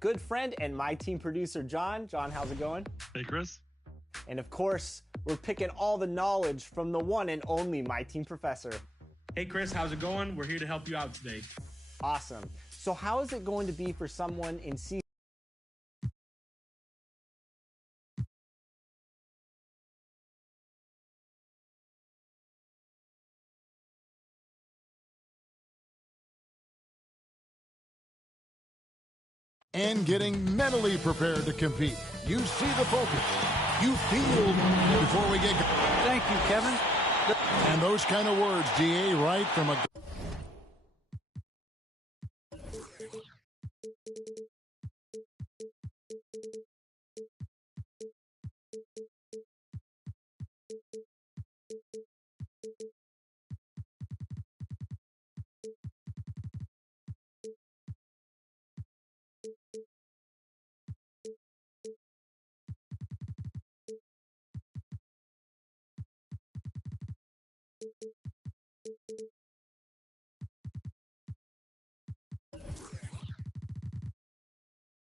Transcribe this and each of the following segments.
good friend and my team producer, John. John, how's it going? Hey, Chris. And of course, we're picking all the knowledge from the one and only my team professor. Hey, Chris, how's it going? We're here to help you out today. Awesome. So how is it going to be for someone in season? And getting mentally prepared to compete. You see the focus. You feel before we get going. Thank you, Kevin. And those kind of words, DA, right from a...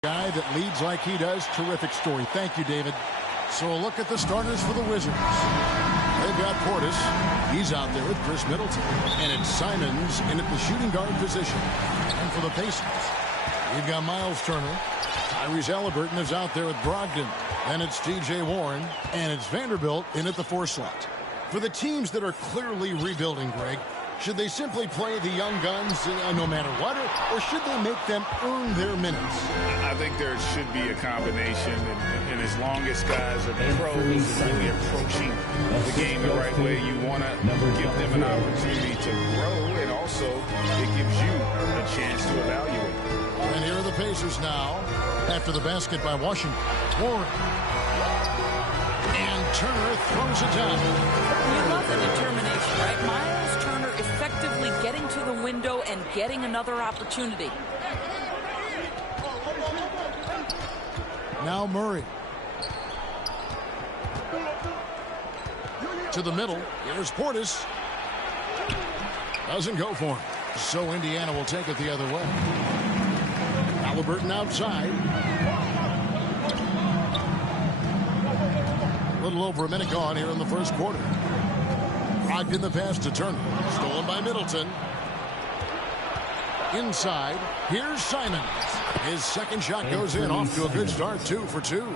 guy that leads like he does. Terrific story. Thank you, David. So a look at the starters for the Wizards. They've got Portis. He's out there with Chris Middleton. And it's Simons in at the shooting guard position. And for the Pacers, we've got Miles Turner. Tyrese Halliburton is out there with Brogdon. And it's T.J. Warren. And it's Vanderbilt in at the 4 slot. For the teams that are clearly rebuilding, Greg, should they simply play the young guns no matter what, or should they make them earn their minutes? I think there should be a combination, and as long as guys are pros and really approaching the game the right way, you want to give them an opportunity to grow, and also it gives you a chance to evaluate. And here are the Pacers now, after the basket by Washington. Warren. And Turner throws it down. You love the determination, right? Miles Turner effectively getting to the window and getting another opportunity. Now Murray. To the middle. Here's Portis. Doesn't go for him. So Indiana will take it the other way. Halliburton outside. A little over a minute gone here in the first quarter. Brogdon the pass to Turner. Stolen by Middleton. Inside. Here's Simons. His second shot goes in. Off to a good start. 2 for 2.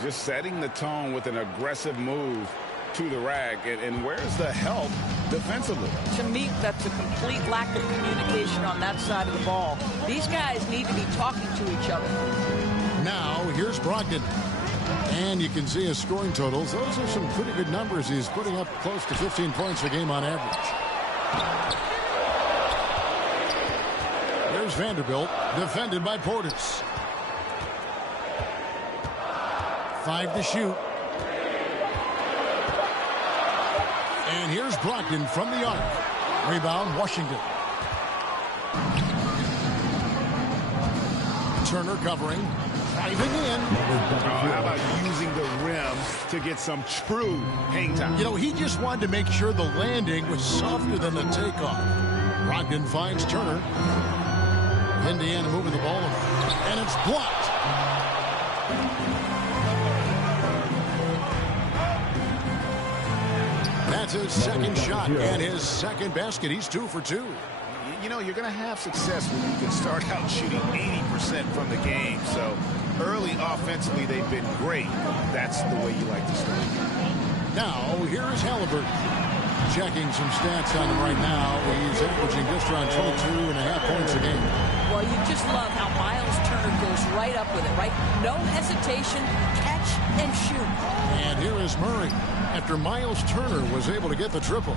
Just setting the tone with an aggressive move to the rack. And where's the help defensively? To me, that's a complete lack of communication on that side of the ball. These guys need to be talking to each other. Now, here's Brogdon. And you can see his scoring totals. Those are some pretty good numbers. He's putting up close to 15 points a game on average. There's Vanderbilt, defended by Portis. 5 to shoot. And here's Brogdon from the arc. Rebound, Washington. Turner covering. Driving in. How about using the rim to get some true hang time? You know, he just wanted to make sure the landing was softer than the takeoff. Brogdon finds Turner. Indiana moving the ball around. And it's blocked. That's his second shot and his second basket. He's 2 for 2. You know, you're going to have success when you can start out shooting 80% from the game. So early offensively, they've been great. That's the way you like to start. Now, here is Halliburton. Checking some stats on him right now. He's averaging just around 22.5 points a game. Well, you just love how Miles Turner goes right up with it, right? No hesitation, catch and shoot. And here is Murray. After Miles Turner was able to get the triple.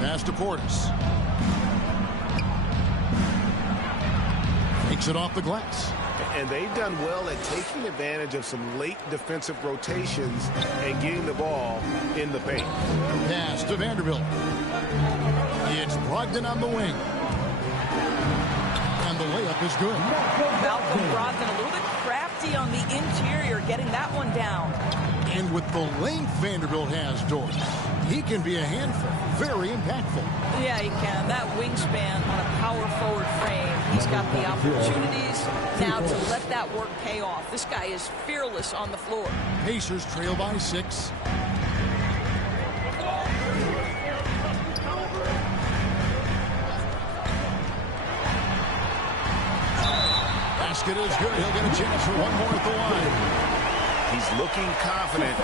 Pass to Portis. Takes it off the glass. And they've done well at taking advantage of some late defensive rotations and getting the ball in the paint. Pass to Vanderbilt. It's Brogdon on the wing. And the layup is good. Malcolm Brogdon a little bit crafty on the interior, getting that one down. And with the length Vanderbilt has, Doris, he can be a handful. Very impactful. Yeah, he can. That wingspan on a power forward frame. He's got the opportunity now to let that work pay off. This guy is fearless on the floor. Pacers trail by 6. Basket is good. He'll get a chance for one more at the line. He's looking confident.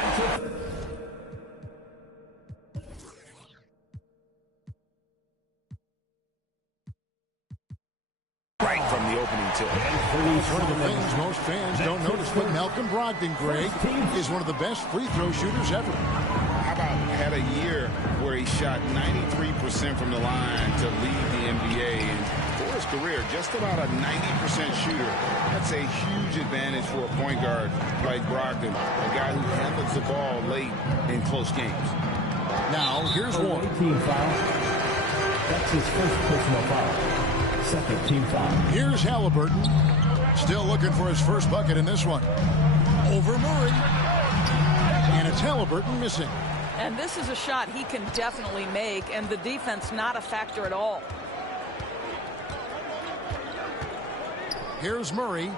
Right from the opening tip. One of the things most fans don't notice, but Malcolm Brogdon, Greg, is one of the best free throw shooters ever. How about had a year where he shot 93% from the line to lead the NBA, and for his career, just about a 90% shooter. That's a huge advantage for a point guard like Brogdon, a guy who handles the ball late in close games. Now, here's Warren. Team foul. That's his first personal foul. Second team foul. Here's Halliburton. Still looking for his first bucket in this one. Over Murray. And it's Halliburton missing. And this is a shot he can definitely make, and the defense not a factor at all. Here's Murray.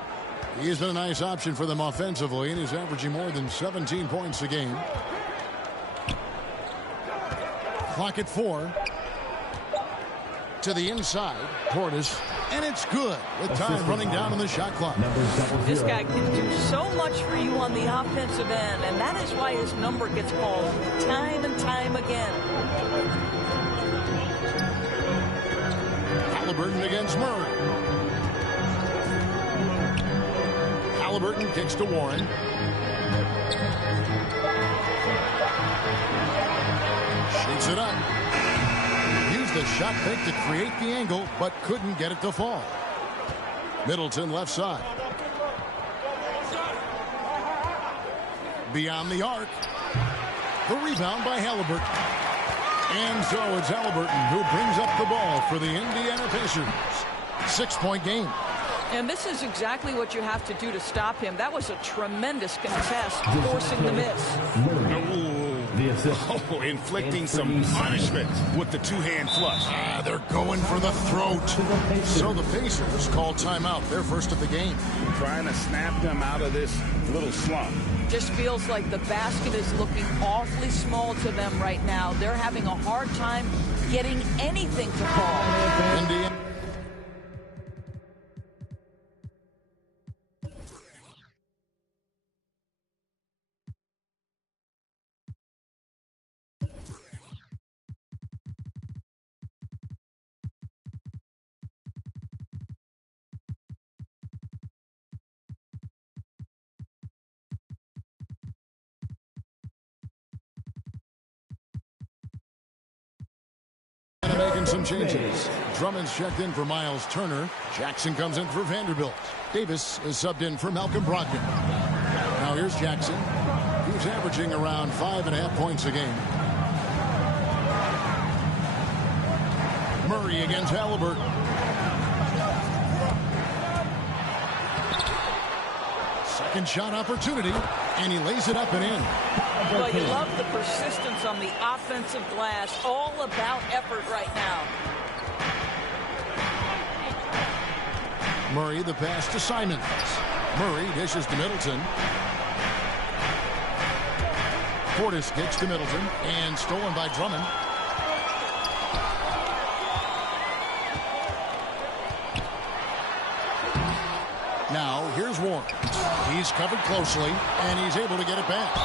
He's been a nice option for them offensively, and he's averaging more than 17 points a game. Clock at 4. To the inside, Portis, and it's good with time running down on the shot clock. This guy can do so much for you on the offensive end, and that is why his number gets called time and time again. Halliburton against Murray. Halliburton kicks to Warren. Shoots it up. The shot fake to create the angle, but couldn't get it to fall. Middleton left side. Beyond the arc. The rebound by Halliburton. And so it's Halliburton who brings up the ball for the Indiana Pacers. 6-point game. And this is exactly what you have to do to stop him. That was a tremendous contest, forcing the miss. Oh, inflicting some punishment with the two-hand flush. They're going for the throat. So the Pacers call timeout. They're first of the game. Trying to snap them out of this little slump. Just feels like the basket is looking awfully small to them right now. They're having a hard time getting anything to fall. Indiana. Making some changes. Drummond's checked in for Miles Turner. Jackson comes in for Vanderbilt. Davis is subbed in for Malcolm Brogdon. Now here's Jackson, who's averaging around 5.5 points a game. Murray against Halliburton. Second shot opportunity, and he lays it up and in. Well, you love the persistence on the offensive glass. All about effort right now. Murray, the pass to Simons. Murray dishes to Middleton. Portis kicks to Middleton, and stolen by Drummond. Now, here's Warren. He's covered closely, and he's able to get it back.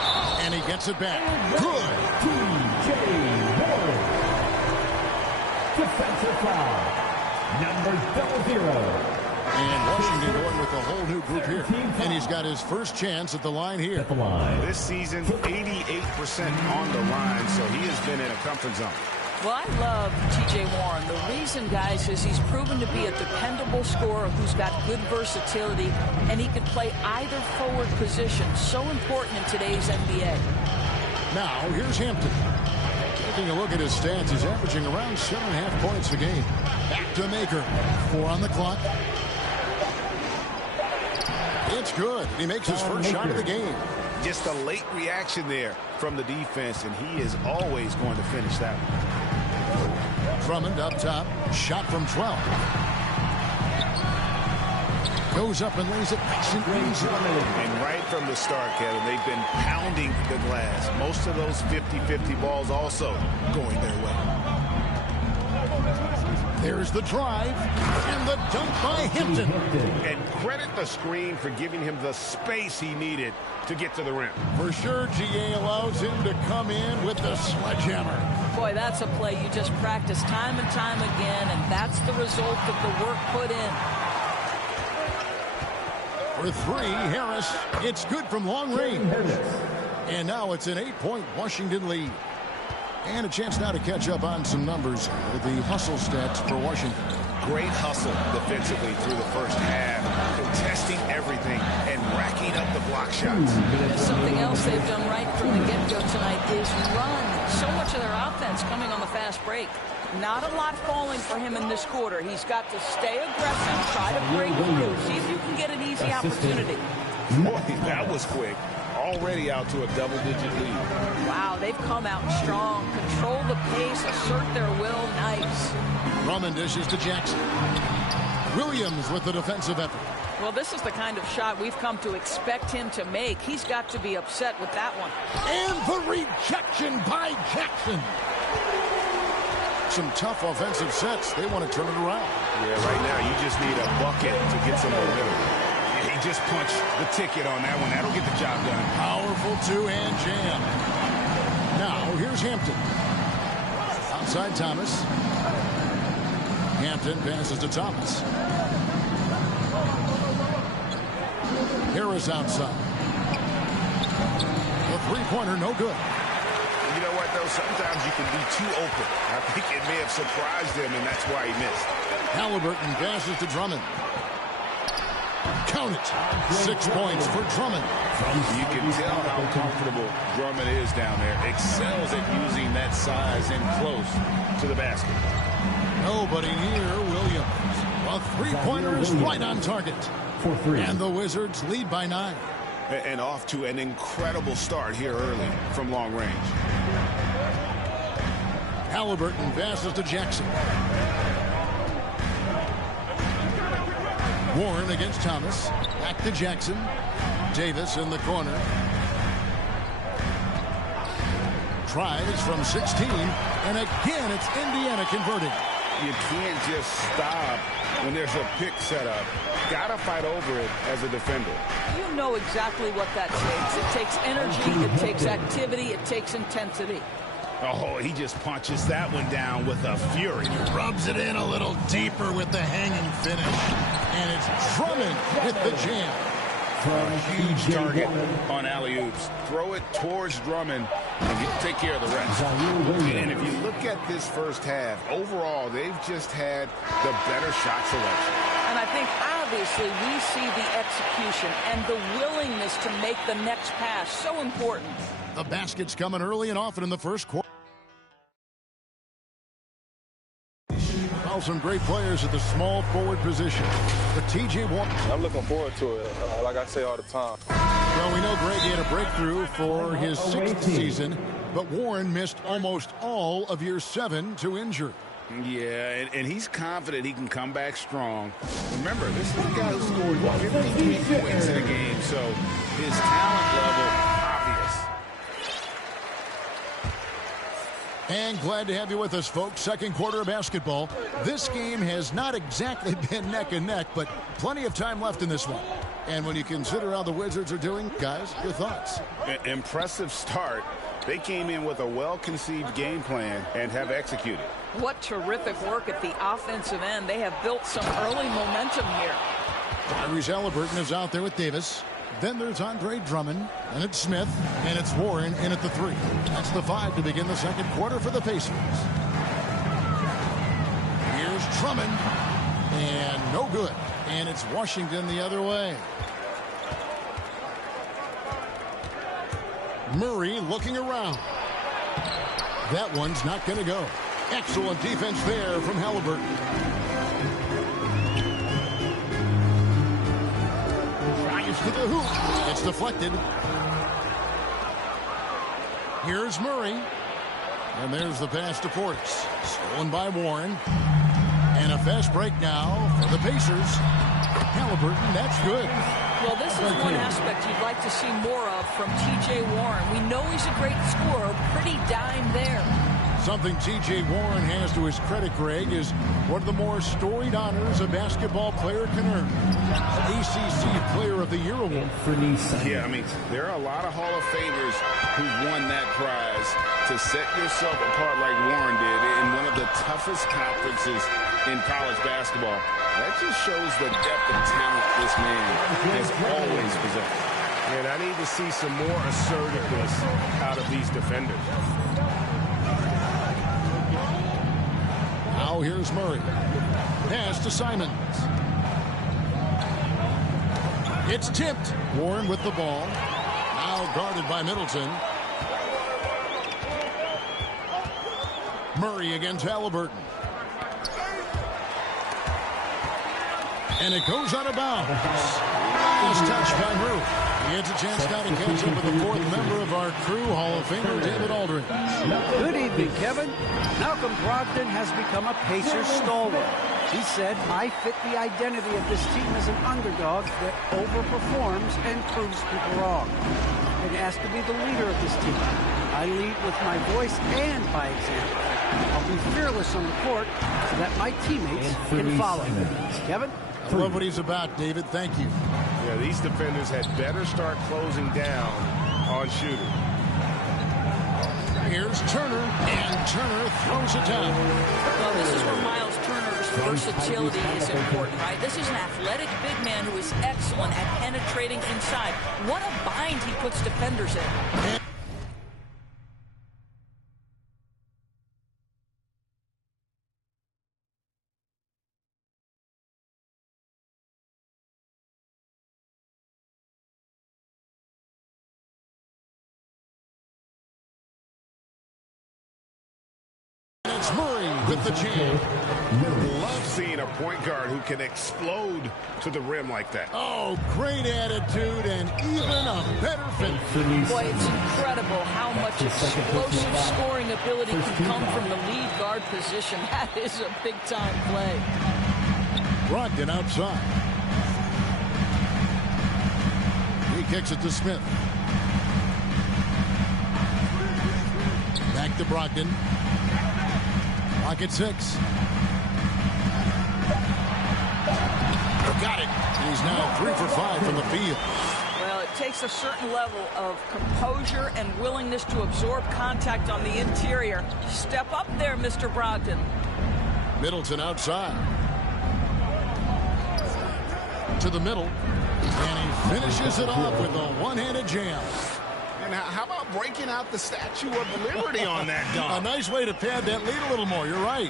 And he gets it back. Good. T.J. Warren. Defensive foul. Number 00. And Washington going with a whole new group here. And he's got his first chance at the line here. At the line. This season, 88% on the line, so he has been in a comfort zone. Well, I love T.J. Warren. The reason, guys, is he's proven to be a dependable scorer who's got good versatility, and he can play either forward position. So important in today's NBA. Now, here's Hampton. Taking a look at his stats, he's averaging around 7.5 points a game. Back to Maker. 4 on the clock. It's good. He makes his first shot of the game. Just a late reaction there from the defense, and he is always going to finish that one. Drummond up top. Shot from 12. Goes up and lays it nice and easy. And right from the start, Kevin, they've been pounding the glass. Most of those 50-50 balls also going their way. There's the drive and the dunk by Hampton. And credit the screen for giving him the space he needed to get to the rim. For sure, GA allows him to come in with the sledgehammer. Boy, that's a play you just practice time and time again, and that's the result of the work put in. For three, Harris. It's good from long range. And now it's an 8-point Washington lead. And a chance now to catch up on some numbers with the hustle stats for Washington. Great hustle defensively through the first half, contesting everything and racking up the block shots. Something else they've done right from the get-go tonight is run. So much of their offense coming on the fast break. Not a lot falling for him in this quarter. He's got to stay aggressive, try to break through, see if you can get an easy opportunity. Boy, that was quick. Already out to a double-digit lead. Wow, they've come out strong. Control the pace, assert their will. Nice. Drummond dishes to Jackson. Williams with the defensive effort. Well, this is the kind of shot we've come to expect him to make. He's got to be upset with that one. And the rejection by Jackson. Some tough offensive sets. They want to turn it around. Yeah, right now you just need a bucket to get some momentum. He just punched the ticket on that one. That'll get the job done. Powerful two-hand jam. Now, here's Hampton. Outside Thomas. Hampton passes to Thomas. Harris outside. The three-pointer, no good. You know what, though? Sometimes you can be too open. I think it may have surprised him, and that's why he missed. Halliburton passes to Drummond. Count it. 6 points for Drummond. You can tell how comfortable Drummond is down there. Excels at using that size in close to the basket. Nobody near Williams. A three-pointer is right on target. And the Wizards lead by 9. And off to an incredible start here early from long range. Halliburton passes to Jackson. Warren against Thomas. Back to Jackson. Davis in the corner. Tries from 16. And again, it's Indiana converting. You can't just stop when there's a pick set up. Gotta fight over it as a defender. You know exactly what that takes. It takes energy, it takes activity, it takes intensity. Oh, he just punches that one down with a fury. Rubs it in a little deeper with the hanging finish. And it's Drummond with the jam. A huge target on alley-oops. Throw it towards Drummond and take care of the rest. And if you look at this first half, overall, they've just had the better shot selection. And I think, obviously, we see the execution and the willingness to make the next pass so important. The basket's coming early and often in the first quarter. Some great players at the small forward position. But TJ Warren. I'm looking forward to it, like I say all the time. Well, we know Greg had a breakthrough for his 6th season, but Warren missed almost all of year 7 to injury. Yeah, and he's confident he can come back strong. Remember, this is the guy who scored 53 points in a game, so his talent level obvious. And glad to have you with us, folks. Second quarter of basketball. This game has not exactly been neck and neck, but plenty of time left in this one. And when you consider how the Wizards are doing, guys, your thoughts? Impressive start. They came in with a well-conceived game plan and have executed. What terrific work at the offensive end. They have built some early momentum here. Tyrese Halliburton is out there with Davis. Then there's Andre Drummond, and it's Smith, and it's Warren in at the 3. That's the 5 to begin the second quarter for the Pacers. Here's Drummond, and no good. And it's Washington the other way. Murray looking around. That one's not going to go. Excellent defense there from Halliburton. Drives to the hoop. It's deflected. Here's Murray. And there's the pass to Portis. Stolen by Warren. And a fast break now for the Pacers. Halliburton, that's good. Well, this is one aspect you'd like to see more of from T.J. Warren. We know he's a great scorer, pretty dime there. Something T.J. Warren has to his credit, Greg, is one of the more storied honors a basketball player can earn. ACC Player of the Year award. Yeah, I mean, there are a lot of Hall of Famers who won that prize. To set yourself apart like Warren did in one of the toughest conferences in college basketball, that just shows the depth of talent this man has always possessed. And I need to see some more assertiveness out of these defenders. Now here's Murray. Pass to Simons. It's tipped. Warren with the ball. Now guarded by Middleton. Murray against Halliburton. And it goes out of bounds. Nice touch by Murray. He gets a chance now to catch up with the fourth member of our crew, Hall of Famer David Aldridge. Good evening, Kevin. Malcolm Brogdon has become a Pacers stalwart. He said, I fit the identity of this team as an underdog that overperforms and proves people wrong. Been asked to be the leader of this team. I lead with my voice and by example. I'll be fearless on the court so that my teammates can follow. Kevin? I love what he's about, David. Thank you. Yeah, these defenders had better start closing down on shooting. Here's Turner, and Turner throws it down. Well, this is where Miles Turner's versatility is important, right? This is an athletic big man who is excellent at penetrating inside. What a bind he puts defenders in. It's Murray with the jam. Love seeing a point guard who can explode to the rim like that. Oh, great attitude and even a better finish. Boy, it's incredible how much explosive scoring ability can come from the lead guard position. That is a big-time play. Brogdon outside. He kicks it to Smith. Back to Brogdon. Pocket 6. Got it. He's now 3 for 5 from the field. Well, it takes a certain level of composure and willingness to absorb contact on the interior. Step up there, Mr. Brogdon. Middleton outside. To the middle. And he finishes it off with a one-handed jam. And how about breaking out the Statue of Liberty on that dunk? A nice way to pad that lead a little more. You're right.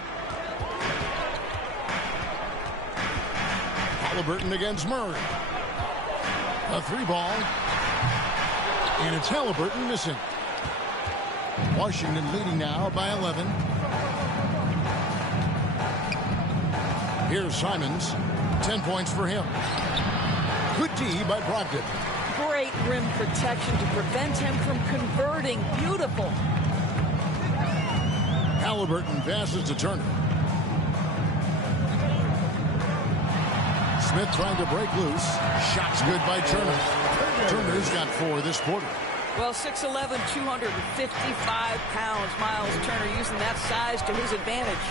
Halliburton against Murray. A 3-ball. And it's Halliburton missing. Washington leading now by 11. Here's Simons. 10 points for him. Good D by Brogdon. Great rim protection to prevent him from converting. Beautiful. Halliburton passes to Turner. Smith trying to break loose. Shots good by Turner. Turner's got 4 this quarter. Well, 6'11", 255 pounds. Miles Turner using that size to his advantage.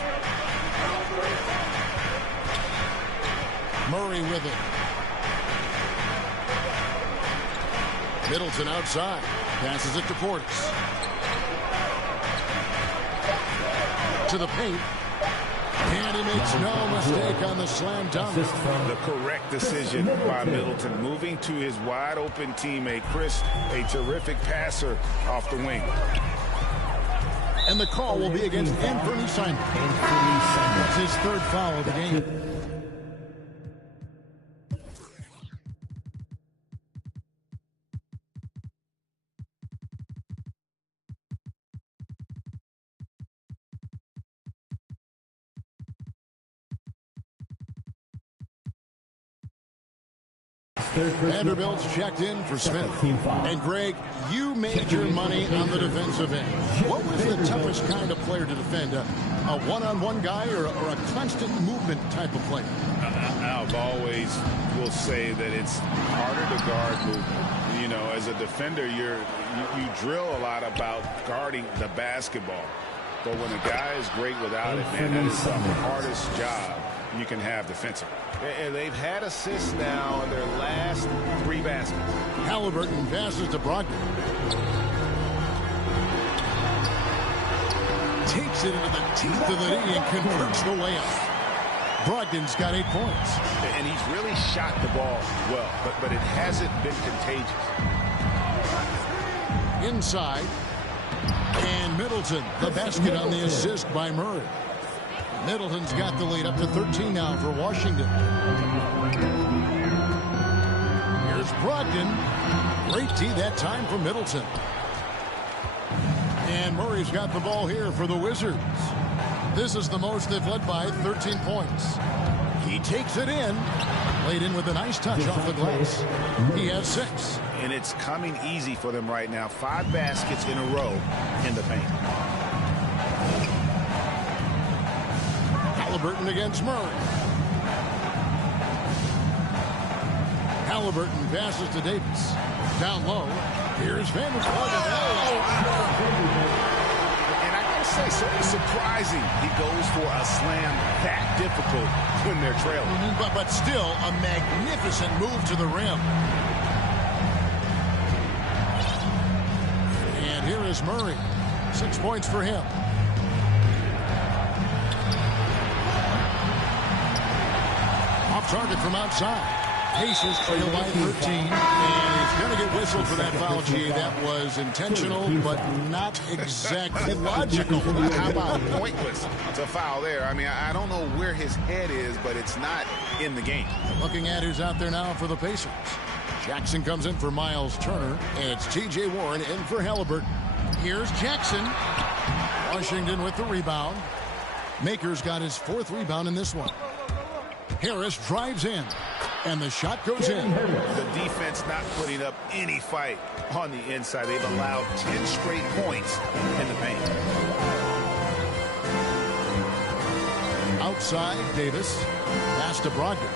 Murray with it. Middleton outside. Passes it to Portis. To the paint. And he makes no mistake on the slam dunk. The correct decision by Middleton. Moving to his wide-open teammate, Chris, a terrific passer off the wing. And the call will be against Anthony Simons. That's his 3rd foul of the game. Vanderbilt's checked in for Smith. And Greg, you made your money on the defensive end. What was the toughest kind of player to defend? A one-on-one guy or a constant movement type of player? I've always will say that it's harder to guard movement. You know, as a defender, you drill a lot about guarding the basketball. But when a guy is great without it, man, that is the hardest job you can have defensively. And they've had assists now in their last 3 baskets. Halliburton passes to Brogdon. Takes it into the teeth of the knee and converts the layup. Brogdon's got 8 points. And he's really shot the ball well, but it hasn't been contagious. Inside. And Middleton, the basket on the assist by Murray. Middleton's got the lead up to 13 now for Washington. Here's Brogdon. Great tee that time for Middleton. And Murray's got the ball here for the Wizards. This is the most they've led by, 13 points. He takes it in. Laid in with a nice touch off the glass. He has 6. And it's coming easy for them right now. 5 baskets in a row in the paint. Halliburton against Murray. Halliburton passes to Davis. Down low. Here's Vanderbilt. And I gotta say, sort of surprising he goes for a slam that difficult when they're trailing. But still a magnificent move to the rim. And here is Murray. 6 points for him. Off target from outside. Pacers trail by 13, and he's going to get whistled for that foul, G. That was intentional, but not exactly logical. How about pointless? It's a foul there. I mean, I don't know where his head is, but it's not in the game. Looking at who's out there now for the Pacers. Jackson comes in for Miles Turner, and it's T.J. Warren in for Halliburton. Here's Jackson. Washington with the rebound. Maker's got his 4th rebound in this one. Harris drives in. And the shot goes in. The defense not putting up any fight on the inside. They've allowed 10 straight points in the paint. Outside, Davis. Pass to Brogdon.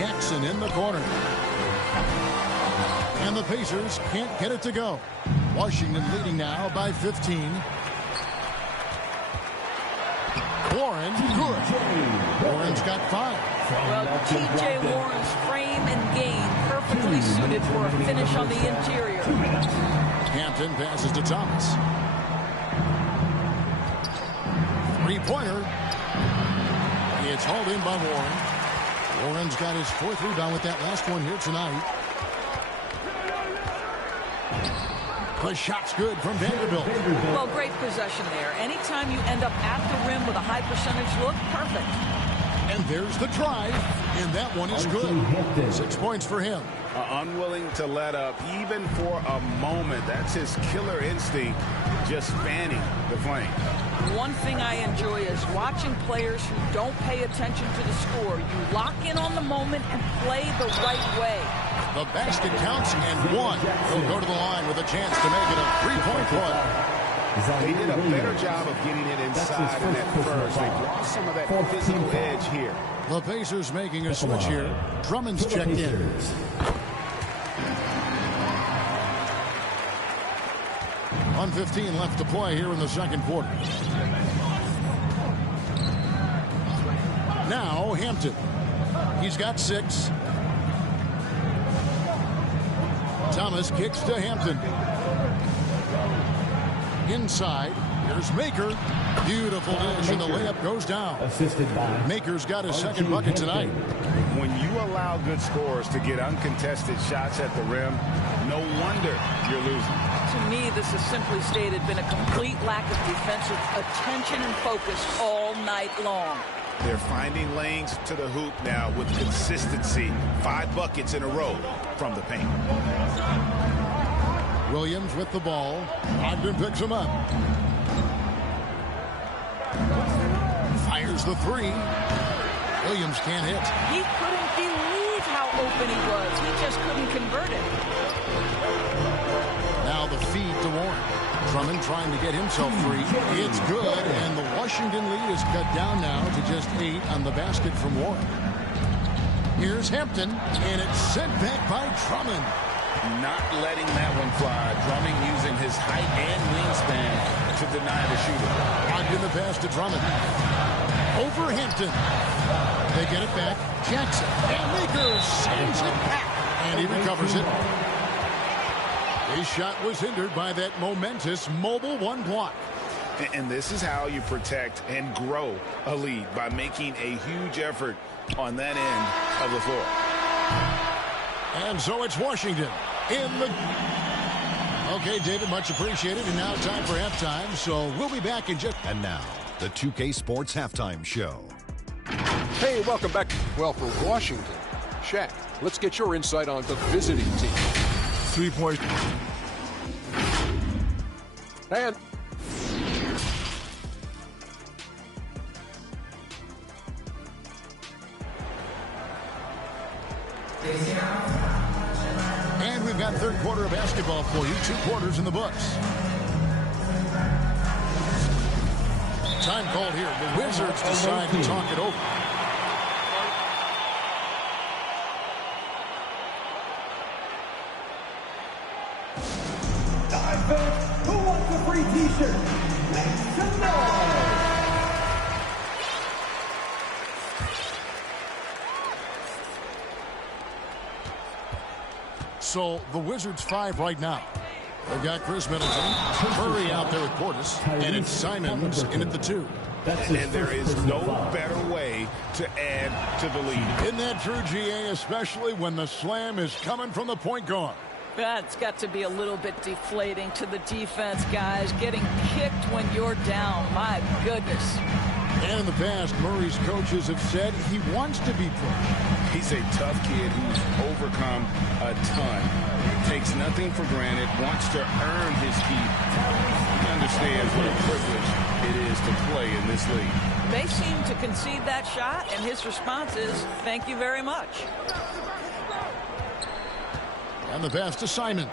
Jackson in the corner. And the Pacers can't get it to go. Washington leading now by 15. Warren, good. Warren's got 5. Well, T.J. Warren's frame and game perfectly suited for a finish on the interior. Hampton passes to Thomas. 3-pointer. It's hauled in by Warren. Warren's got his 4th rebound with that last one here tonight. The shot's good from Vanderbilt. Well, great possession there. Anytime you end up at the rim with a high percentage look, perfect. And there's the drive, and that one is good. 6 points for him. Unwilling to let up, even for a moment. That's his killer instinct, just fanning the flame. One thing I enjoy is watching players who don't pay attention to the score. You lock in on the moment and play the right way. The basket counts and 1. He'll go to the line with a chance to make it a 3-point play. They did a better job of getting it inside in that first. They lost some of that physical edge here. The Pacers making a switch here. Drummond's checked in. On 15 left to play here in the second quarter. Now Hampton. He's got 6. Thomas kicks to Hampton. Inside. Here's Maker. Beautiful dish, and the layup goes down. Assisted by Maker's got his second bucket tonight. When you allow good scorers to get uncontested shots at the rim, no wonder you're losing. To me, this has simply stated been a complete lack of defensive attention and focus all night long. They're finding lanes to the hoop now with consistency. 5 buckets in a row from the paint. Williams with the ball. Ogden picks him up. Fires the 3. Williams can't hit. He couldn't believe how open he was. He just couldn't convert it. Now the feed to Warren. Drummond trying to get himself free. It's good, and the Washington lead is cut down now to just 8 on the basket from Warren. Here's Hampton, and it's sent back by Drummond. Not letting that one fly. Drummond using his height and wingspan to deny the shooter. Locked in the pass to Drummond. Over Hampton. They get it back. Jackson. And Lakers sends it back. And he recovers it. His shot was hindered by that momentous mobile one block. And this is how you protect and grow a lead, by making a huge effort on that end of the floor. And so it's Washington in the... Okay, David, much appreciated. And now time for halftime. So we'll be back in just... And now, the 2K Sports Halftime Show. Hey, welcome back. Well, for Washington, Shaq, let's get your insight on the visiting team. 3-point. And... And we've got third quarter of basketball for you. 2 quarters in the books. Time called here. The Wizards decide to talk it over. Who wants a free t-shirt? Make some noise! So the Wizards 5 right now. They've got Chris Middleton, Murray out there with Portis, and it's Simons in at the 2. And there is no better way to add to the lead. Isn't that true, GA, especially when the slam is coming from the point guard? That's got to be a little bit deflating to the defense, guys. Getting kicked when you're down. My goodness. And in the past, Murray's coaches have said he wants to be pushed. He's a tough kid who's overcome a ton. Takes nothing for granted, wants to earn his keep. He understands what a privilege it is to play in this league. They seem to concede that shot, and his response is, thank you very much. And the pass to Simons.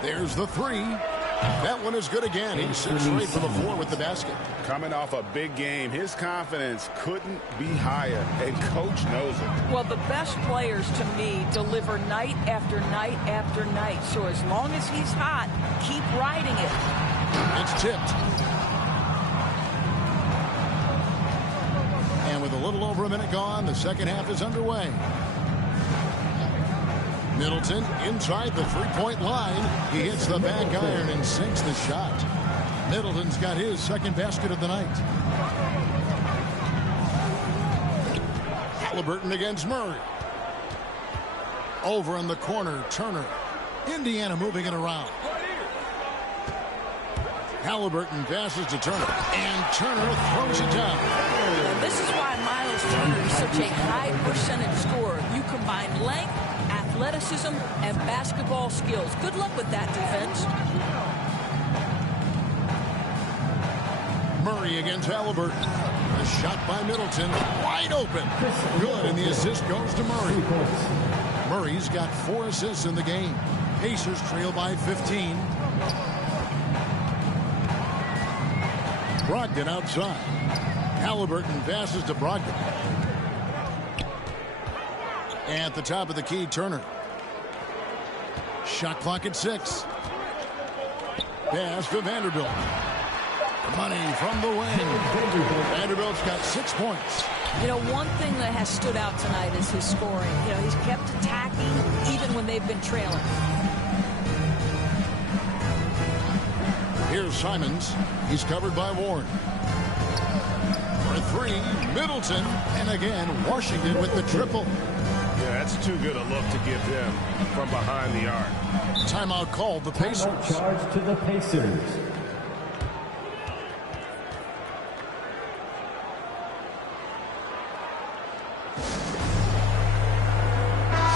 There's the 3. That one is good again. He's 6 straight for the 4 with the basket. Coming off a big game, his confidence couldn't be higher, and coach knows it. Well, the best players, to me, deliver night after night after night. So as long as he's hot, keep riding it. It's tipped. And with a little over a minute gone, the second half is underway. Middleton inside the three-point line. He hits the back iron and sinks the shot. Middleton's got his second basket of the night. Halliburton against Murray. Over in the corner, Turner. Indiana moving it around. Halliburton passes to Turner, and Turner throws it down. And this is why Miles Turner is such a high percentage scorer. You combine length, athleticism, and basketball skills. Good luck with that defense. Murray against Halliburton. A shot by Middleton. Wide open. Good, and the assist goes to Murray. Murray's got 4 assists in the game. Pacers trail by 15. Brogdon outside. Halliburton passes to Brogdon. At the top of the key, Turner. Shot clock at 6. Pass to Vanderbilt. Money from the wing. Vanderbilt's got 6 points. You know, one thing that has stood out tonight is his scoring. You know, he's kept attacking even when they've been trailing. Here's Simons. He's covered by Warren. For 3, Middleton. And again, Washington with the triple. Yeah, that's too good a look to give them from behind the arc. Timeout called, the Pacers. Charge to the Pacers.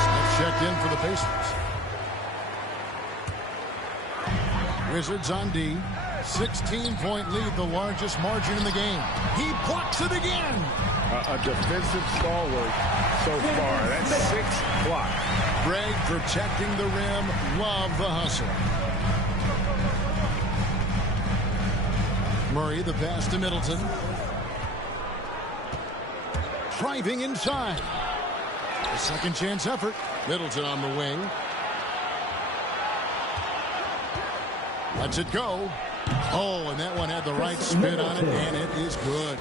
Smith checked in for the Pacers. Wizards on D. 16-point lead, the largest margin in the game. He blocks it again. A defensive stalwart so far. That's 6 blocks. Greg protecting the rim. Love the hustle. Murray, the pass to Middleton. Driving inside. A second chance effort. Middleton on the wing. Lets it go. Oh, and that one had the right spin on it, and it is good.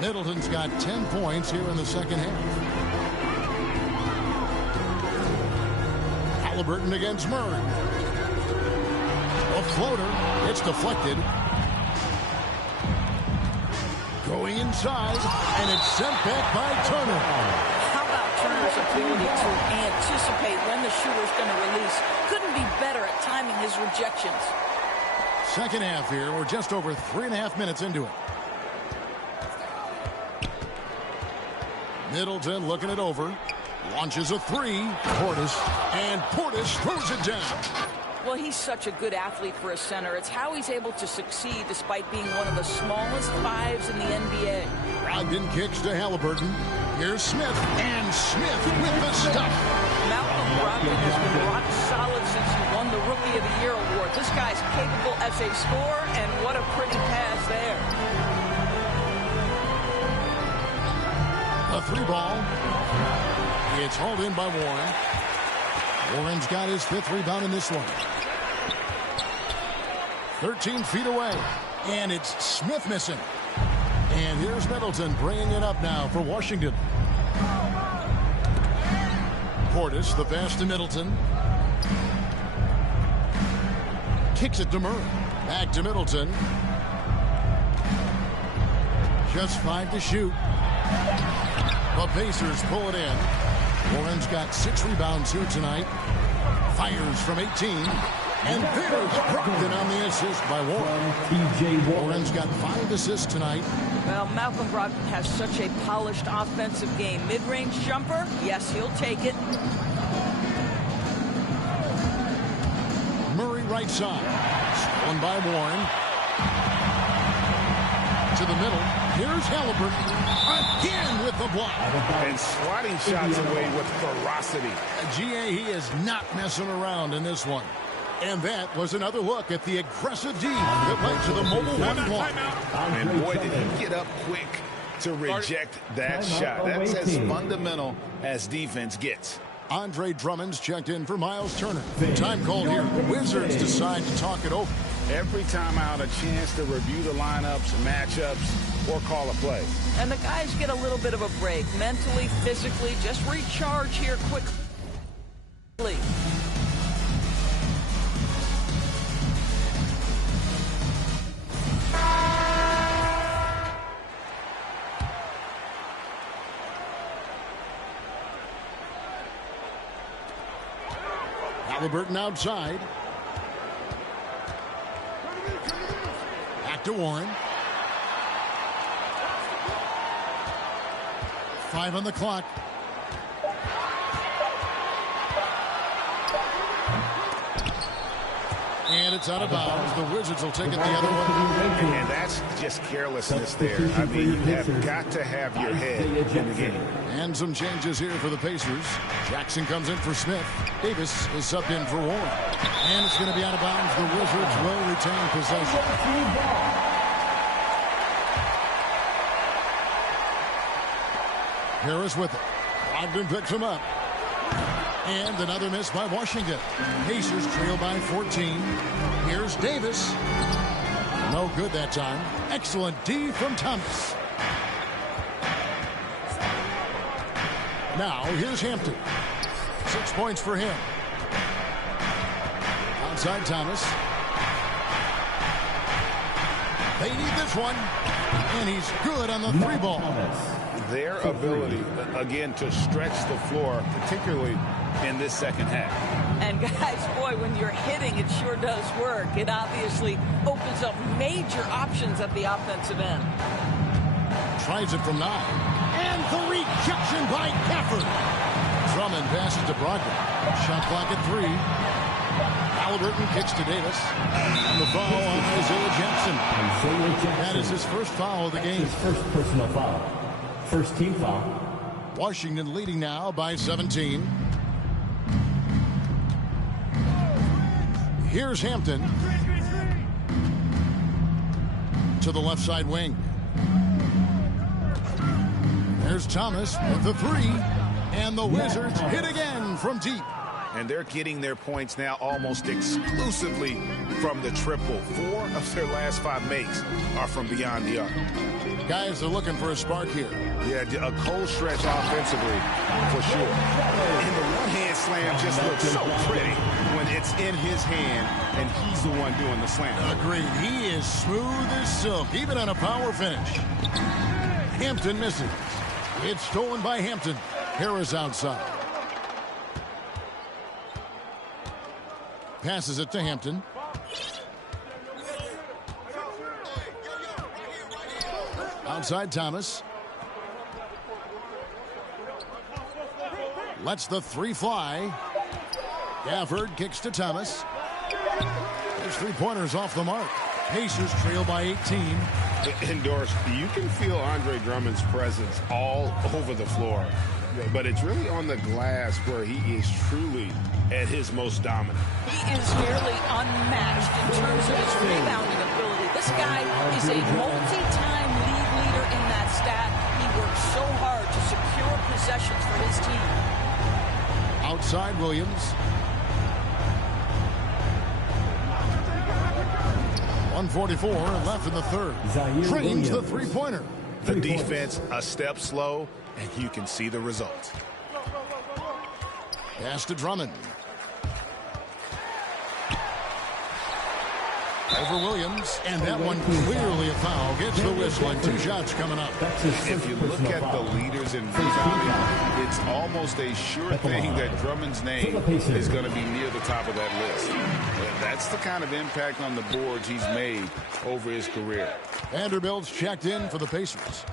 Middleton's got 10 points here in the second half. Halliburton against Murray. A floater. It's deflected. Going inside, and it's sent back by Turner. How about Turner's ability to anticipate when the shooter's going to release? Couldn't be better at timing his rejections. Second half here. We're just over 3.5 minutes into it. Middleton looking it over. Launches a three. Portis throws it down. Well, he's such a good athlete for a center. It's how he's able to succeed despite being one of the smallest fives in the NBA. Brogdon kicks to Halliburton. Here's Smith. And Smith with the stuff. Malcolm Brogdon has been rock solid since he won the Rookie of the Year award. This guy's capable as a scorer, and what a pretty pass there. A three ball. It's hauled in by Warren. Warren's got his 5th rebound in this one. 13 feet away. And it's Smith missing. And here's Middleton bringing it up now for Washington. Portis, the pass to Middleton. Kicks it to Murray. Back to Middleton. Just 5 to shoot. The Pacers pull it in. Warren's got 6 rebounds here tonight. Fires from 18. And there's Brogdon on the assist by Warren. Warren's got 5 assists tonight. Well, Malcolm Brogdon has such a polished offensive game. Mid-range jumper, yes, he'll take it. Murray right side. Stolen by Warren. To the middle. Here's Halliburton. Again with the block. And swatting shots away with ferocity. GA, he is not messing around in this one. And that was another look at the aggressive D that led to the mobile one block. And boy, did he get up quick to reject that shot. That's as fundamental as defense gets. Andre Drummond's checked in for Miles Turner. Time called here. Wizards decide to talk it over. Every time out, a chance to review the lineups, matchups, or call a play. And the guys get a little bit of a break. Mentally, physically, just recharge here quickly. Halliburton outside. Back to Warren. 5 on the clock. And it's out of bounds. The Wizards will take it the other way. And that's just carelessness there. I mean, you have got to have your head in the game. And some changes here for the Pacers. Jackson comes in for Smith. Davis is subbed in for Warren. And it's going to be out of bounds. The Wizards will retain possession. Harris with it. Brogdon picks him up. And another miss by Washington. Pacers trail by 14. Here's Davis. No good that time. Excellent D from Thomas. Now here's Hampton. 6 points for him. Outside Thomas. They need this one. And he's good on the 3 ball. Their ability, again, to stretch the floor, particularly in this second half. And guys, boy, when you're hitting, it sure does work. It obviously opens up major options at the offensive end. Tries it from 9. And the rejection by Gafford. Drummond passes to Brogdon. Shot clock at 3. Halliburton kicks to Davis. And the foul on Isaiah Jackson. That is his first foul of the game. His first personal foul. First team foul. Washington leading now by 17. Here's Hampton. To the left side wing. There's Thomas with the three. And the Wizards hit again from deep. And they're getting their points now almost exclusively from the triple. 4 of their last 5 makes are from beyond the arc. Guys are looking for a spark here. Yeah, a cold stretch offensively, for sure. And the one-hand slam just looks so pretty when it's in his hand and he's the one doing the slam. Agreed. He is smooth as silk, even on a power finish. Hampton misses. It's stolen by Hampton. Harris outside. Passes it to Hampton. Outside Thomas. Lets the three fly. Gafford kicks to Thomas. There's 3-pointers off the mark. Pacers trail by 18. Endorse, you can feel Andre Drummond's presence all over the floor. But it's really on the glass where he is truly at his most dominant. He is nearly unmatched in terms of his rebounding ability. This guy is a multi-time league leader in that stat. He works so hard to secure possessions for his team. Outside Williams. 1:44 left in the third. Drains the three-pointer. The defense a step slow, and you can see the result. Pass to Drummond. Over Williams, and that one clearly a foul. Gets the whistle, and 2 shots coming up. If you look at the leaders in rebounding, it's almost a sure thing that Drummond's name is going to be near the top of that list. That's the kind of impact on the boards he's made over his career. Vanderbilt's checked in for the Pacers.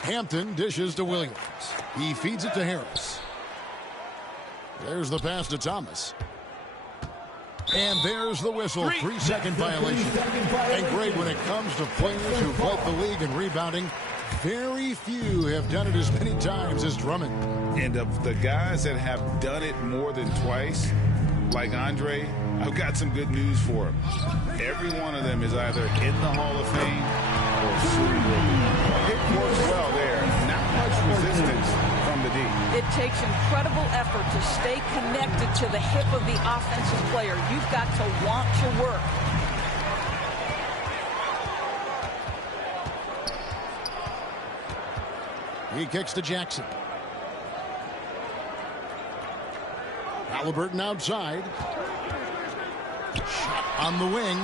Hampton dishes to Williams. He feeds it to Harris. There's the pass to Thomas. And there's the whistle. 3-second violation. And great when it comes to players who've led the league in rebounding. Very few have done it as many times as Drummond. And of the guys that have done it more than twice, like Andre, I've got some good news for him. Every one of them is either in the Hall of Fame or soon will be. It works well there. Not much resistance from the D. It takes incredible effort to stay connected to the hip of the offensive player. You've got to want to work. He kicks to Jackson. Halliburton outside. Shot on the wing.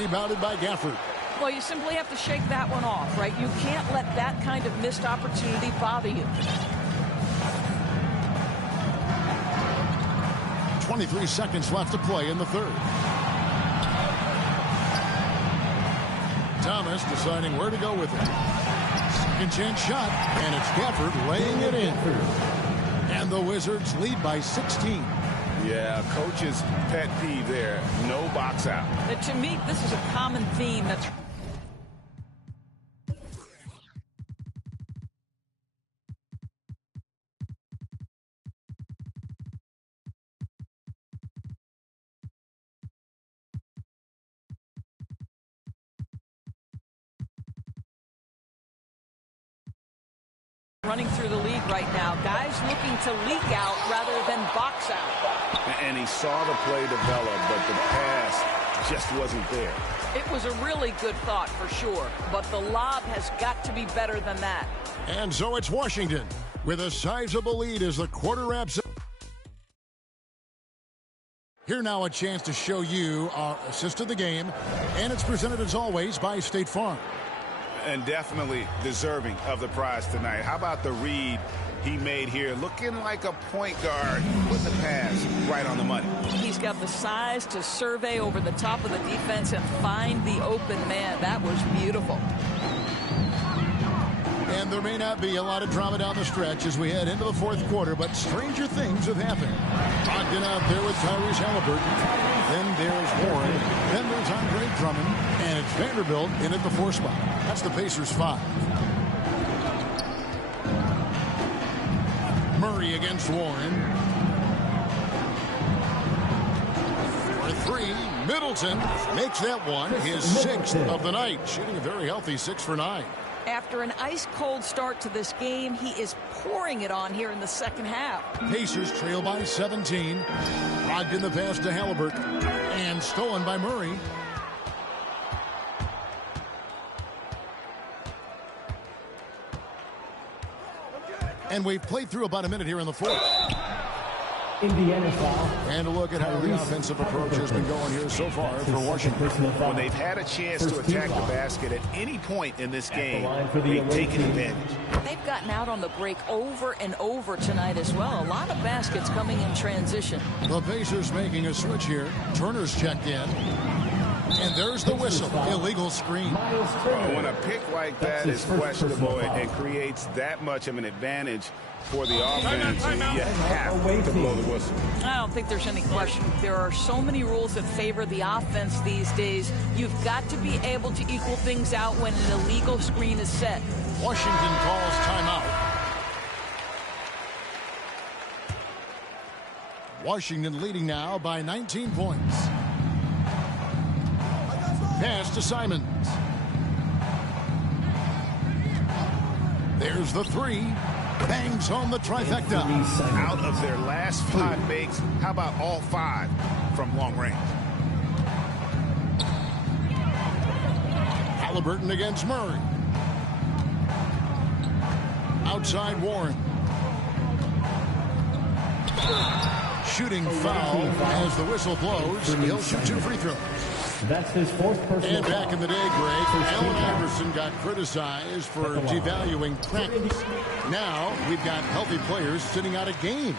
Rebounded by Gafford. Well, you simply have to shake that one off, right? You can't let that kind of missed opportunity bother you. 23 seconds left to play in the third. Thomas deciding where to go with it. Second chance shot, and it's Gafford laying it in. And the Wizards lead by 16. Yeah, coach's pet peeve there. No box out. To me, this is a common theme that's... running through the league right now. Guys looking to leak out rather than box out. And he saw the play develop, but the pass just wasn't there. It was a really good thought for sure, but the lob has got to be better than that. And so it's Washington with a sizable lead as the quarter wraps up. Here now a chance to show you our assist of the game, and it's presented as always by State Farm. And definitely deserving of the prize tonight. How about the read he made here? Looking like a point guard. Putting the pass right on the money. He's got the size to survey over the top of the defense and find the open man. That was beautiful. And there may not be a lot of drama down the stretch as we head into the fourth quarter, but stranger things have happened. Ogden out there with Tyrese Halliburton. Then there's Warren. Then there's Andre Drummond. And it's Vanderbilt in at the 4 spot. That's the Pacers 5. Murray against Warren. For 3, Middleton makes that one his 6th of the night, shooting a very healthy 6 for 9. After an ice-cold start to this game, he is pouring it on here in the second half. Pacers trail by 17. Ogden the pass to Halliburton. And stolen by Murray. And we've played through about a minute here in the fourth. Indiana foul. And a look at how the offensive approach has been going here so far for Washington. When they've had a chance to attack the basket at any point in this game, they've taken advantage. They've gotten out on the break over and over tonight as well. A lot of baskets coming in transition. The Pacers making a switch here. Turner's checked in. And there's the whistle. Illegal screen. When a pick like that is questionable and creates that much of an advantage for the offense, you have to blow the whistle. I don't think there's any question. There are so many rules that favor the offense these days. You've got to be able to equal things out when an illegal screen is set. Washington calls timeout. Washington leading now by 19 points. Pass to Simons. There's the 3. Bangs home the trifecta. Out of their last 5 makes, how about all 5 from long range? Halliburton against Murray. Outside Warren. Shooting foul as the whistle blows. He'll shoot 2 free throws. That's his 4th personal. And back in the day, Greg, Allen Iverson got criticized for devaluing practice. Now we've got healthy players sitting out of games.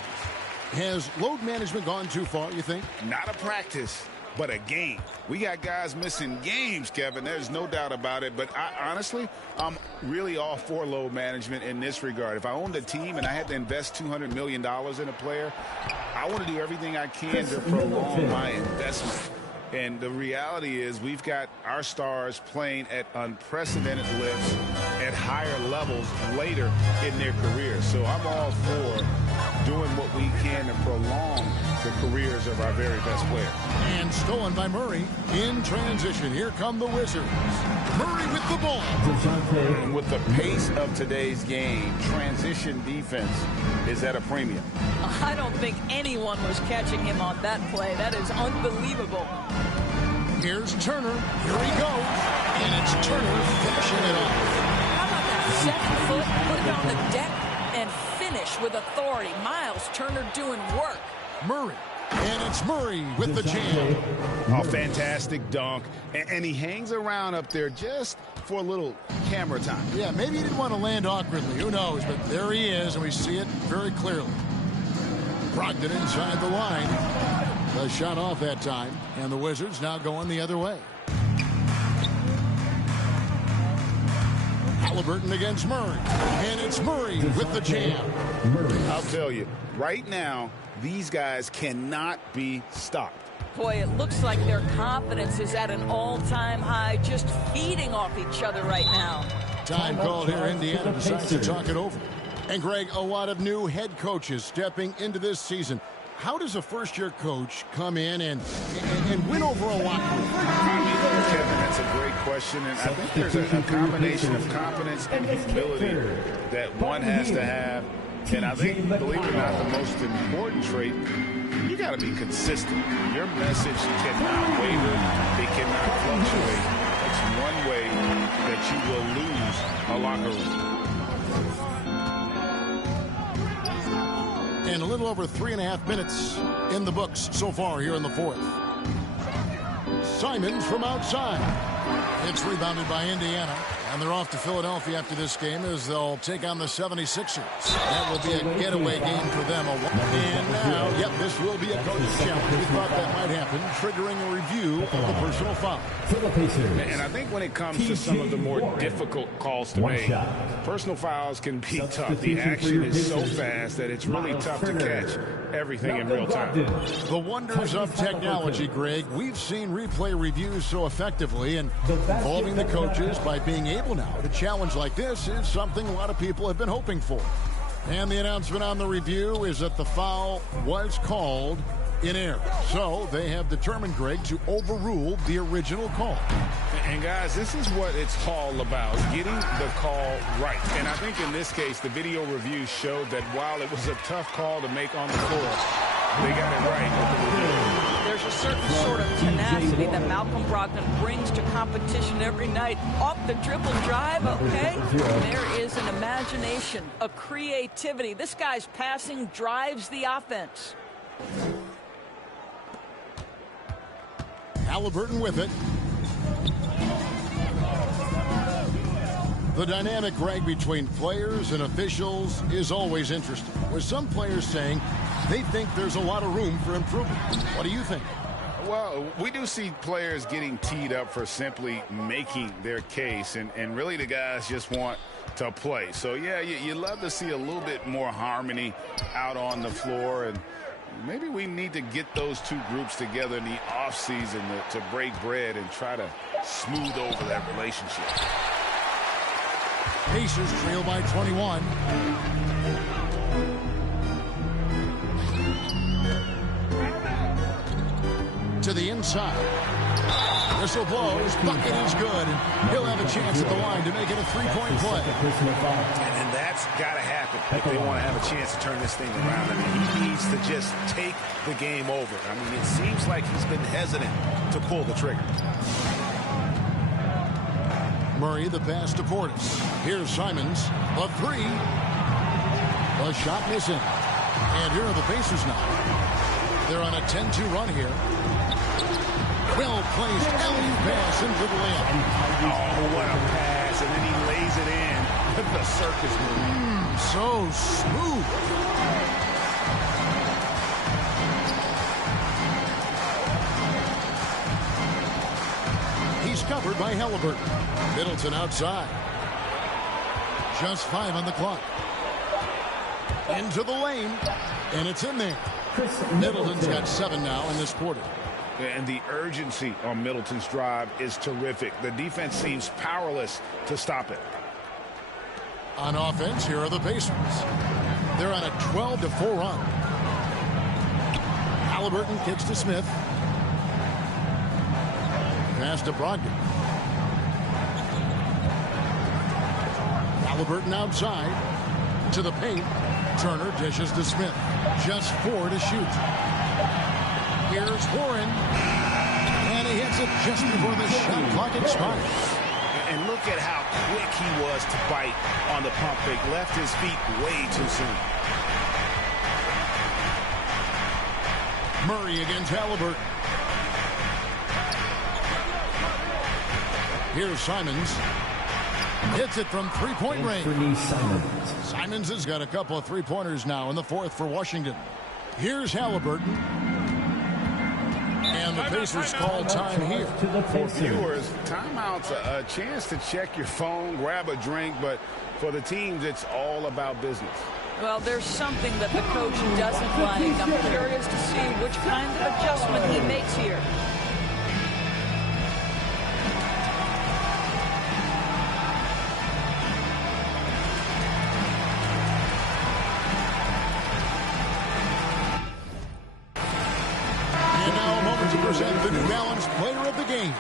Has load management gone too far, you think? Not a practice, but a game. We got guys missing games, Kevin. There's no doubt about it. But honestly, I'm really all for load management in this regard. If I owned a team and I had to invest $200 million in a player, I want to do everything I can to prolong my investment. And the reality is we've got our stars playing at unprecedented lifts at higher levels later in their careers. So I'm all for doing what we can to prolong the careers of our very best players. And stolen by Murray in transition. Here come the Wizards. Murray with the ball. And with the pace of today's game, transition defense is at a premium. I don't think anyone was catching him on that play. That is unbelievable. Here's Turner. Here he goes. And it's Turner finishing it off. How about that 7 foot, put it on the deck, and finish with authority. Miles Turner doing work. Murray. And it's Murray with the jam. A fantastic dunk. And he hangs around up there just for a little camera time. Yeah, maybe he didn't want to land awkwardly. Who knows? But there he is, and we see it very clearly. Brogdon inside the line. The shot off that time. And the Wizards now going the other way. Halliburton against Murray. And it's Murray with the jam. I'll tell you, right now, these guys cannot be stopped. Boy, it looks like their confidence is at an all-time high, just feeding off each other right now. Time called here. Indiana decides to talk it over. And, Greg, a lot of new head coaches stepping into this season. How does a first-year coach come in and win over a locker room? Kevin, that's a great question, and I think there's a combination of confidence and humility that one has to have. And I think, believe it or not, the most important trait, you got to be consistent. Your message cannot waver. It cannot fluctuate. It's one way that you will lose a locker room. And a little over 3.5 minutes in the books so far here in the fourth. Simons from outside. It's rebounded by Indiana. And they're off to Philadelphia after this game as they'll take on the 76ers. That will be a getaway game for them. And now, this will be a coach's challenge. We thought that might happen, triggering a review of the personal foul. And I think when it comes to some of the more difficult calls to make, personal fouls can be tough. The action is so fast that it's really tough to catch everything in real time. The wonders of technology, Greg. We've seen replay reviews so effectively, and involving the coaches by being able now to challenge like this is something a lot of people have been hoping for. And the announcement on the review is that the foul was called in error. So they have determined, Greg, to overrule the original call. And guys, this is what it's all about, getting the call right. And I think in this case, the video review showed that while it was a tough call to make on the floor, they got it right with the review. There's a certain sort of tenacity that Malcolm Brogdon brings to competition every night. Off the dribble drive, okay? There is an imagination, a creativity. This guy's passing drives the offense. Halliburton with it. The dynamic, Greg, between players and officials is always interesting, with some players saying they think there's a lot of room for improvement. What do you think? Well, we do see players getting teed up for simply making their case, and really the guys just want to play. So, yeah, you love to see a little bit more harmony out on the floor, and maybe we need to get those two groups together in the offseason to break bread and try to smooth over that relationship. Pacers trail by 21. To the inside. Whistle blows. Bucket is good. And he'll have a chance at the line to make it a three-point play. And that's got to happen if they want to have a chance to turn this thing around. I mean, he needs to just take the game over. I mean, it seems like he's been hesitant to pull the trigger. Murray, the pass to Portis. Here's Simons. A three. A shot missing. And here are the Pacers now. They're on a 10-2 run here. Well-placed alley pass into the layup. Oh, what a pass. And then he lays it in with the circus move. So smooth. He's covered by Halliburton. Middleton outside. Just 5 on the clock. Into the lane. And it's in there. Middleton's got 7 now in this quarter. And the urgency on Middleton's drive is terrific. The defense seems powerless to stop it. On offense, here are the Pacers. They're on a 12-4 run. Halliburton kicks to Smith. Pass to Brogdon. Halliburton outside to the paint. Turner dishes to Smith. Just 4 to shoot. Here's Warren. And he hits it just before the shot clock expires. And look at how quick he was to bite on the pump fake. Left his feet way too soon. Murray against Halliburton. Here's Simons. Hits it from three-point range. Simons has got a couple of three-pointers now in the fourth for Washington. Here's Halliburton. And the Pacers call time here. For viewers, timeout's a chance to check your phone, grab a drink, but for the teams, it's all about business. Well, there's something that the coach doesn't like. I'm curious to see which kind of adjustment he makes here. Present the New Balance Player of the Game.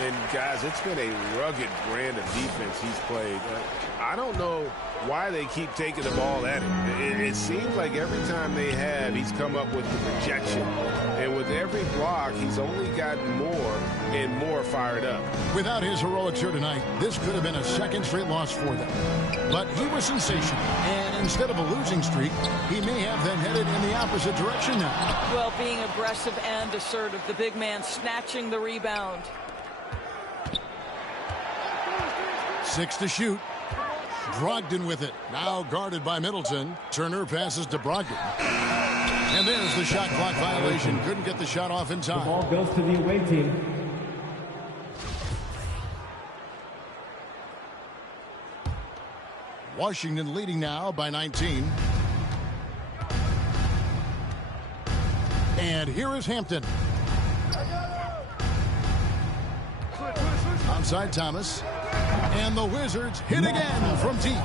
And guys, it's been a rugged brand of defense he's played. I don't know why they keep taking the ball at him. It seems like every time they have, he's come up with the projection. And with every block, he's only gotten more and more fired up. Without his heroics here tonight, this could have been a second straight loss for them. But he was sensational. And instead of a losing streak, he may have them headed in the opposite direction now. Well, being aggressive and assertive, the big man snatching the rebound. 6 to shoot. Brogdon with it. Now guarded by Middleton. Turner passes to Brogdon. And there's the shot clock violation. Couldn't get the shot off in time. The ball goes to the away team. Washington leading now by 19. And here is Hampton. Onside Thomas. And the Wizards hit again from deep.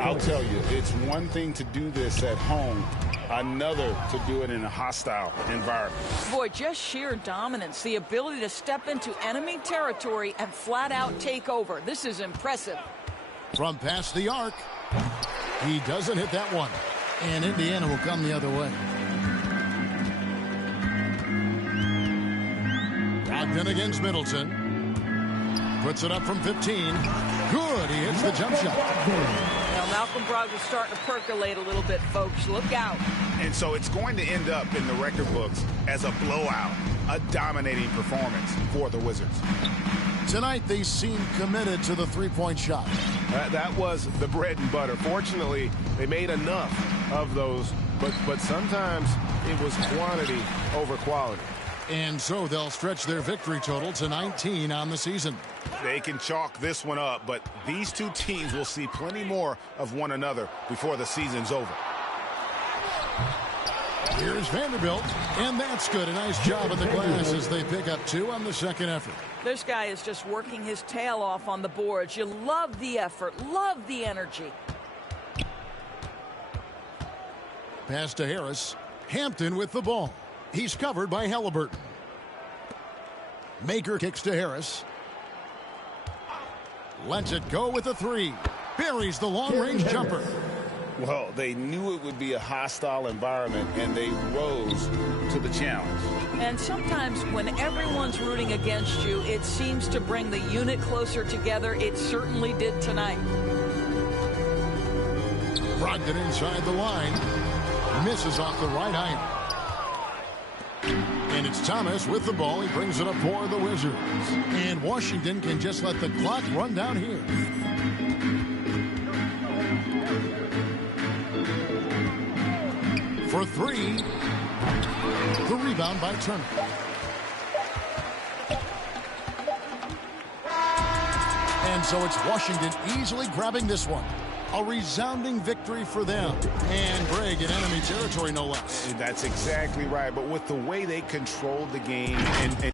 I'll tell you, it's one thing to do this at home, another to do it in a hostile environment. Boy, just sheer dominance, the ability to step into enemy territory and flat out take over. This is impressive. From past the arc, he doesn't hit that one. And Indiana will come the other way. Brogdon against Middleton. Puts it up from 15. Good, he hits the jump shot. Now Malcolm Brogdon's starting to percolate a little bit, folks. Look out. And so it's going to end up in the record books as a blowout, a dominating performance for the Wizards. Tonight, they seem committed to the three-point shot. That was the bread and butter. Fortunately, they made enough of those, but sometimes it was quantity over quality. And so they'll stretch their victory total to 19 on the season. They can chalk this one up, but these two teams will see plenty more of one another before the season's over. Here's Vanderbilt, and that's good. A nice job in the glass as they pick up 2 on the second effort. This guy is just working his tail off on the boards. You love the effort, love the energy. Pass to Harris. Hampton with the ball. He's covered by Halliburton. Maker kicks to Harris. Lets it go with a 3. Buries the long-range jumper. Well, they knew it would be a hostile environment, and they rose to the challenge. And sometimes when everyone's rooting against you, it seems to bring the unit closer together. It certainly did tonight. Brogdon inside the line. Misses off the right eye. And it's Thomas with the ball. He brings it up for the Wizards. And Washington can just let the clock run down here. For 3. The rebound by Turner. And so it's Washington easily grabbing this one. A resounding victory for them. And Greg in enemy territory, no less. That's exactly right. But with the way they controlled the game and